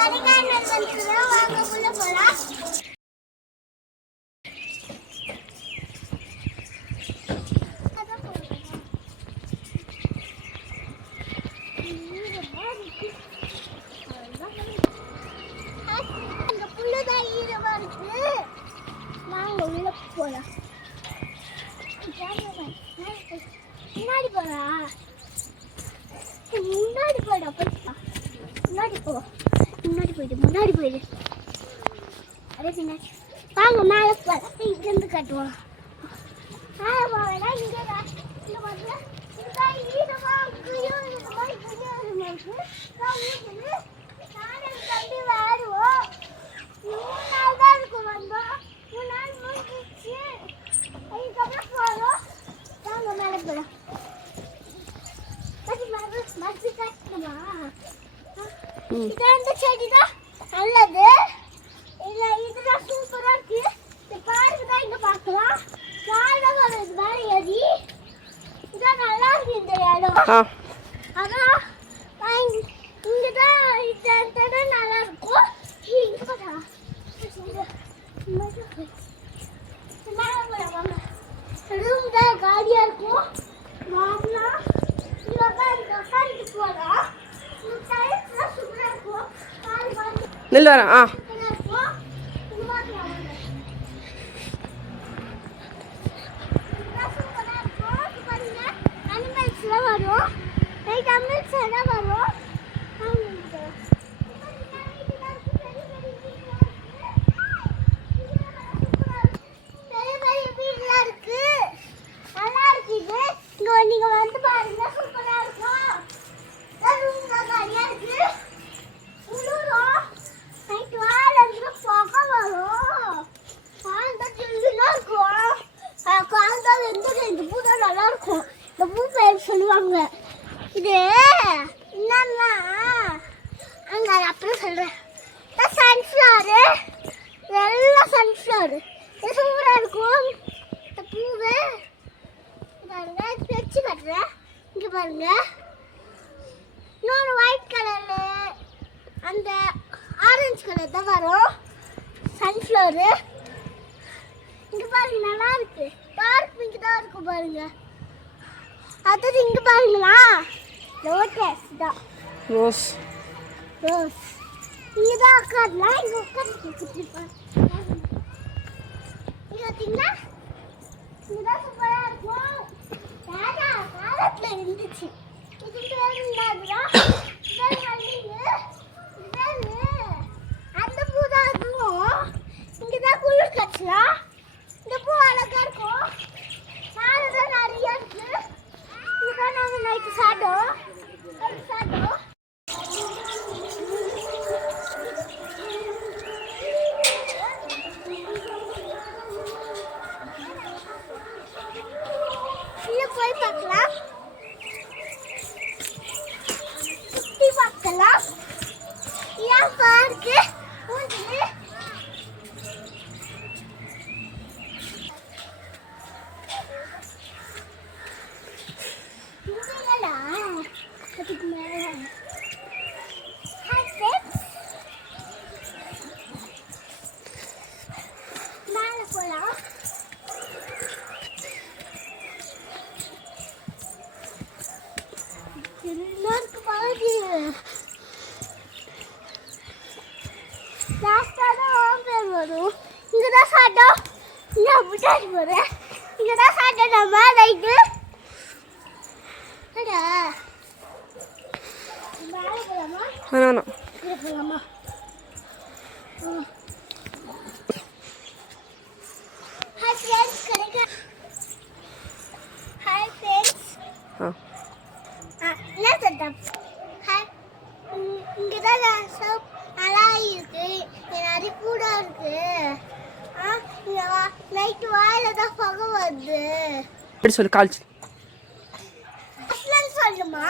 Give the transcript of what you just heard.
முன்னாடி போடா, முன்னாடி போடா, முன்னாடி போ, முன்னாடி போயிடு, முன்னாடி போயிடு. அதே பின்னாடி வாங்க மேலே போல இங்கிருந்து கட்டுவோம். மேலே போவேனா இங்கே இங்கே வந்து தம்பி வாடுவோம். 3 நாள் தான் இருக்கும் வந்தோம். 3 நாள் முடிஞ்சிச்சு. அதுக்கப்புறம் போகிறோம். வாங்க மேலே போகலாம். மறுபடி கட்டணுமா? இது அந்த செடி தான் நல்லது. இல்லை இதுதான் சூப்பராக இருக்கு. இந்த பார்க்கு தான் இங்கே பார்க்கலாம். காலையில் வருது மேலே ஏறி இதான் நல்லா இருக்கு இந்த இடம். அதான் இங்கே தான் இந்த நல்லா இருக்கும். இங்கே போடா ரூம் தான் காலியாக இருக்கும். வாங்கலாம் இங்கே உட்காந்து போகலாம். சூப்பராக இருக்கும். நெல் வரேன். வரும் தமிழ்ஸ் எல்லாம் வரும். பெரிய பெரிய வீடுலாம் இருக்கு. நல்லா இருக்கு. இது இங்க நீங்க வந்து பாருங்க. சூப்பரா இருக்கும். ரூம் தான் காலியா இருக்கு. உள்ளூரும் நைட் வாழ புகை வரும். கால் தான் ஜில்லுனா இருக்கும். கால் தான் வெந்து பூ தான் நல்லா இருக்கும். இந்த பூ பேர் சொல்லுவாங்க. இது என்னன்னா அங்கே அப்புறம் சொல்கிறேன். சன்ஃப்ளவரு, எல்லாம் சன்ஃப்ளவரு. இது சூப்பராக இருக்கும். இந்த பூவு பாருங்க வச்சு கட்டுறேன். இங்கே பாருங்க இன்னொரு ஒயிட் கலரு அந்த ஆரஞ்சு கலர் தான் வரும் சன்ஃப்ளவரு. இங்கே பாருங்க நல்லா இருக்கு. டார்க் பிங்க் தான் இருக்கும் பாருங்க. அது இங்க பாருங்களா லோட்டஸ் தான். ரோஸ் ரோஸ் இதுதான் உட்காரலாம். இங்க உட்காந்து பார்த்தீங்களா இதுதான் சூப்பராக இருக்கும். ராஜா காலத்தில் இருந்துச்சு. இது பேர் இல்லாதுதான் அந்த பூ தான் இருக்கும். இங்கே தான் குளிர் கட்டலாம். இந்த பூ அழகா இருக்கும். நாலு தான் நிறைய இருக்கு. இதுதான் நாங்கள் நைட்டு சாப்பிட்டோம். இங்கே போய் பார்க்கலாம். சுற்றி பார்க்கலாம். ஏன் பார்க்கு இங்கதான் சாப்பிட்டோம். இங்கதான் சாப்பிட்டோம் நம்ம நைட்டு. போலாமா? Hi friends. Hi friends. என்ன சொல்றேன்? இங்கதான் நல்லா இருக்கு. நிறைய கூடா இருக்கு. நைட்டு வாயில தான் புகை வருது. சொல்லு கால் சொல்லுமா?